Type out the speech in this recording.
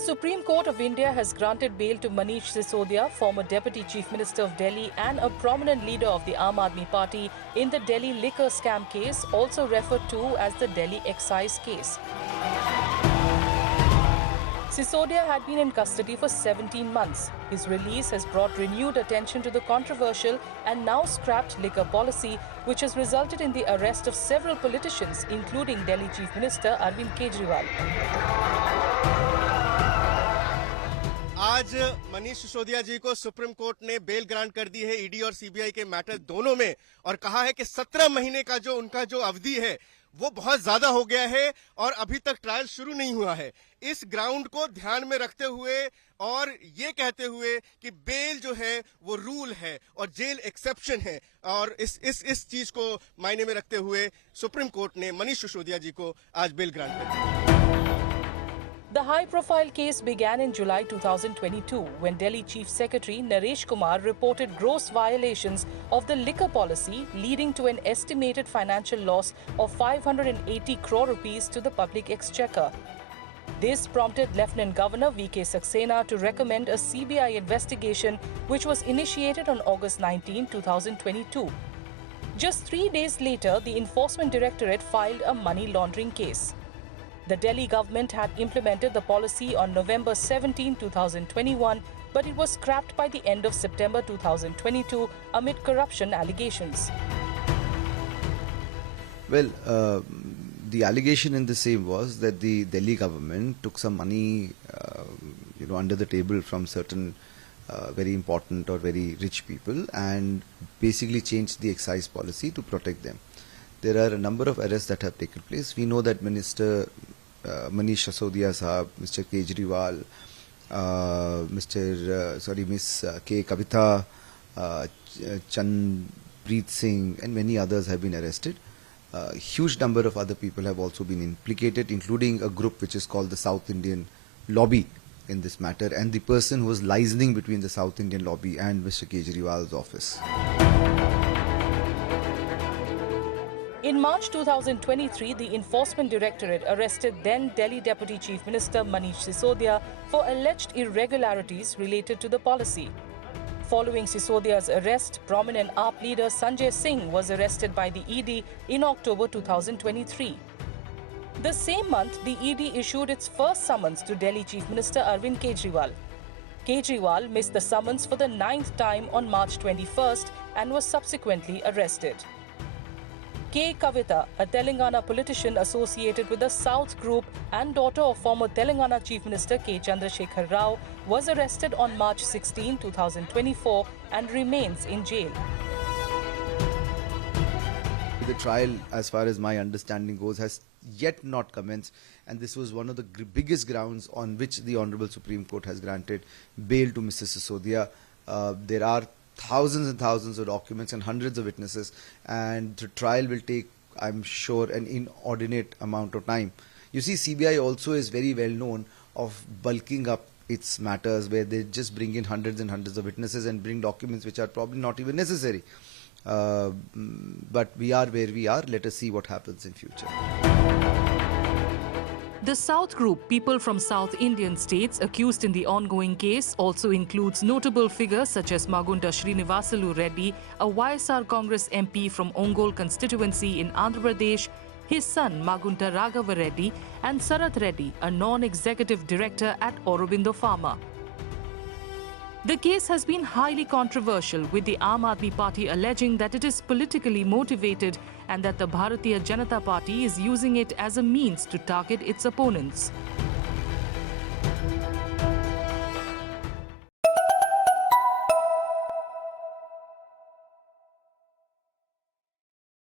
Supreme Court of India has granted bail to Manish Sisodia, former Deputy Chief Minister of Delhi and a prominent leader of the Aam Aadmi Party, in the Delhi liquor scam case, also referred to as the Delhi excise case. Sisodia had been in custody for 17 months. His release has brought renewed attention to the controversial and now scrapped liquor policy, which has resulted in the arrest of several politicians, including Delhi Chief Minister Arvind Kejriwal. आज मनीष सिसोदिया जी को supreme court ने bell grant कर दी है ED और CBI के matter दोनों में, और कहा है कि 17 महीने का उनका अवधि है वो बहुत ज्यादा हो गया है और अभी तक ट्रायल शुरू नहीं हुआ है। इस ग्राउंड को ध्यान में रखते हुए और ये कहते हुए कि बेल है वो रूल है और जेल एक्सेप्शन है, और इस चीज को मायने में रखते हुए सुप्रीम कोर्ट ने मनीष सिसोदिया जी को आज बेल ग्रांट कर दी। The high-profile case began in July 2022 when Delhi Chief Secretary Naresh Kumar reported gross violations of the liquor policy, leading to an estimated financial loss of 580 crore rupees to the public exchequer. This prompted Lieutenant Governor V.K. Saxena to recommend a CBI investigation, which was initiated on August 19, 2022. Just 3 days later, the Enforcement Directorate filed a money laundering case. The Delhi government had implemented the policy on November 17, 2021, but it was scrapped by the end of September 2022 amid corruption allegations. Well, the allegation in the same was that the Delhi government took some money, under the table from certain very important or very rich people and basically changed the excise policy to protect them. There are a number of arrests that have taken place. We know that Minister Manish Sisodia Sahab, Mr. Kejriwal, Miss K. Kavitha, Chandpreet Singh and many others have been arrested. A huge number of other people have also been implicated, including a group which is called the South Indian Lobby in this matter, and the person who was liaising between the South Indian Lobby and Mr. Kejriwal's office. In March 2023, the Enforcement Directorate arrested then Delhi Deputy Chief Minister Manish Sisodia for alleged irregularities related to the policy. Following Sisodia's arrest, prominent AAP leader Sanjay Singh was arrested by the ED in October 2023. The same month, the ED issued its first summons to Delhi Chief Minister Arvind Kejriwal. Kejriwal missed the summons for the 9th time on March 21st and was subsequently arrested. K. Kavitha, a Telangana politician associated with the South Group and daughter of former Telangana Chief Minister K. Chandrasekhar Rao, was arrested on March 16, 2024 and remains in jail. The trial, as far as my understanding goes, has yet not commenced, and this was one of the biggest grounds on which the Honorable Supreme Court has granted bail to Mr. Sisodia. There are thousands and thousands of documents and hundreds of witnesses, and the trial will take, I'm sure, an inordinate amount of time. You see, CBI also is very well known of bulking up its matters, where they just bring in hundreds and hundreds of witnesses and bring documents which are probably not even necessary. But we are where we are. Let us see what happens in future. The South Group, people from South Indian states accused in the ongoing case, also includes notable figures such as Magunta Srinivasalu Reddy, a YSR Congress MP from Ongole constituency in Andhra Pradesh, his son Magunta Raghava Reddy, and Sarath Reddy, a non-executive director at Aurobindo Pharma. The case has been highly controversial, with the Aam Aadmi Party alleging that it is politically motivated and that the Bharatiya Janata Party is using it as a means to target its opponents.